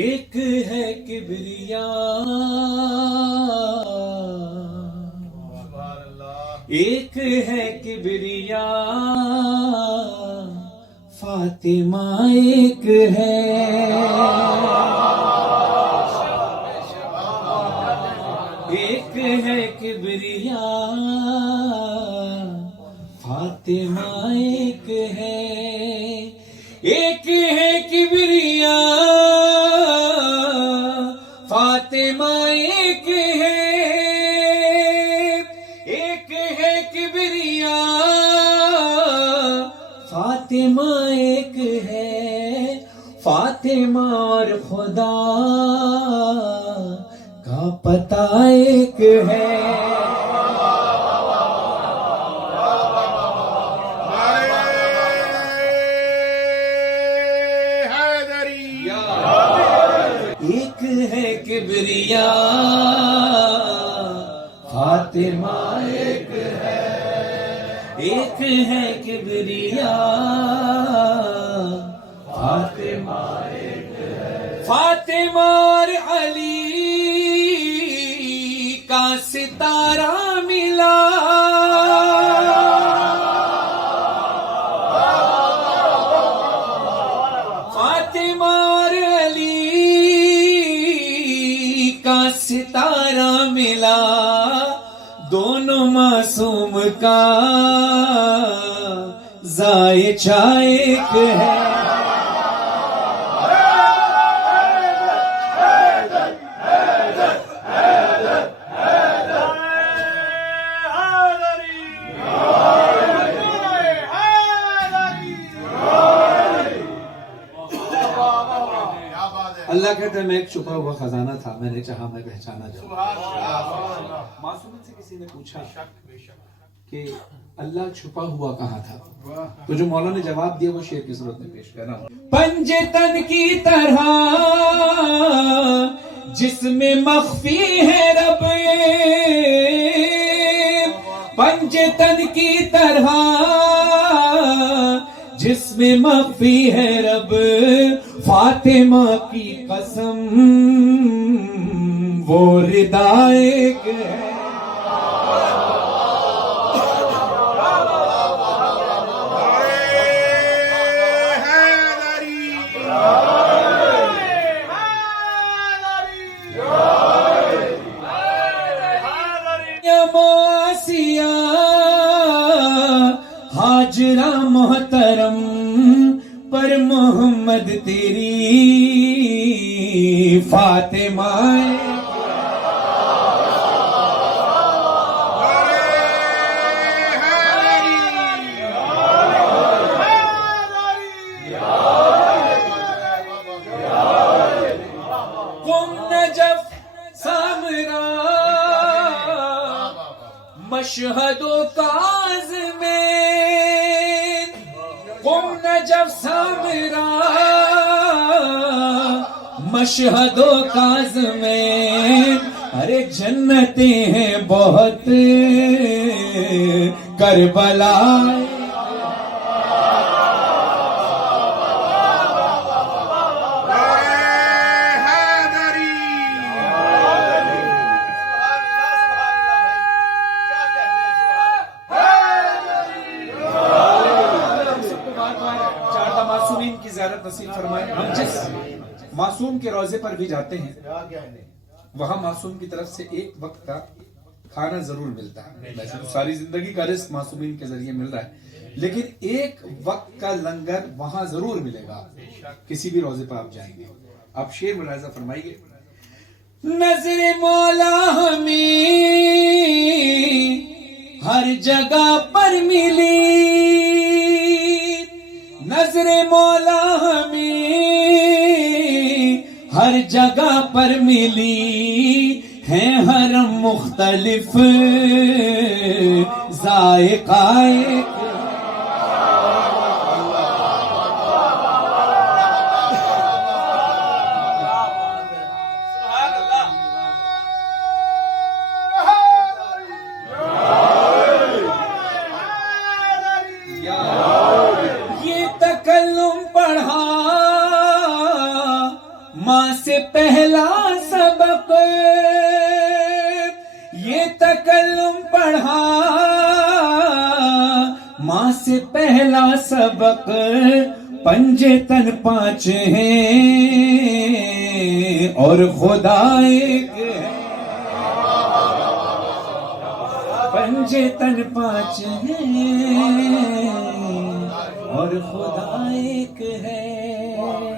ایک ہے کبریا، ایک ہے کبریا، فاطمہ ایک ہے، ایک ہے کبریا، فاطمہ ایک ہے، ایک ہے کبریا، فاطمہ ایک ہے، ایک ہے کبریا، فاطمہ ایک ہے، فاطمہ اور خدا کا پتہ ایک ہے۔ ایک ہے کبریا، فاطمہ ایک ہے، ایک ہے کبریا، فاطمہ ایک ہے، فاطمہ اور علی کا ستارہ ملا، فاطمہ اور علی کا ستارہ ملا، دونوں معصوم کا ذائچہ ایک ہے۔ اللہ کہتا ہے میں ایک چھپا ہوا خزانہ تھا، میں نے چاہا میں پہچانا جاؤں۔ معصومن سے کسی نے پوچھا کہ اللہ چھپا ہوا کہاں تھا، تو جو مولا نے جواب دیا وہ شعر کی صورت میں پیش کرنا ہوں۔ پنجے تن کی طرح جس میں مخفی ہے رب، پنجے تن کی طرح جس میں مخفی ہے رب، فاطمہ کی قسم وہ ردا ایک ہے۔ ہاجرہ محترم پر محمد تیری فاطمہ قم نجف سامرا مشہد و کاظمین، قم نجف سامرا مشہد و کاظمین، ارے جنتیں ہیں بہت کربلا، کی زیارت نصیب فرمائے۔ ہم جس معصوم کے روضے پر بھی جاتے ہیں وہاں معصوم کی طرف سے ایک وقت کا کھانا ضرور ملتا ہے، ویسے تو ساری زندگی کا رزق معصومین کے ذریعے مل رہا ہے، لیکن ایک وقت کا لنگر وہاں ضرور ملے گا کسی بھی روضے پر آپ جائیں گے۔ آپ شعر ملاحظہ فرمائیے۔ نظر مولا ہمیں ہر جگہ پر ملی، نظر مولا ہمیں ہر جگہ پر ملی، ہیں حرم مختلف ذائقہ ایک، ماں سے پہلا سبق یہ تکلم پڑھا، ماں سے پہلا سبق پنجے تن پانچ ہیں اور خدا ایک ہے، پنجے تن پانچ ہیں اور خدا ایک ہے۔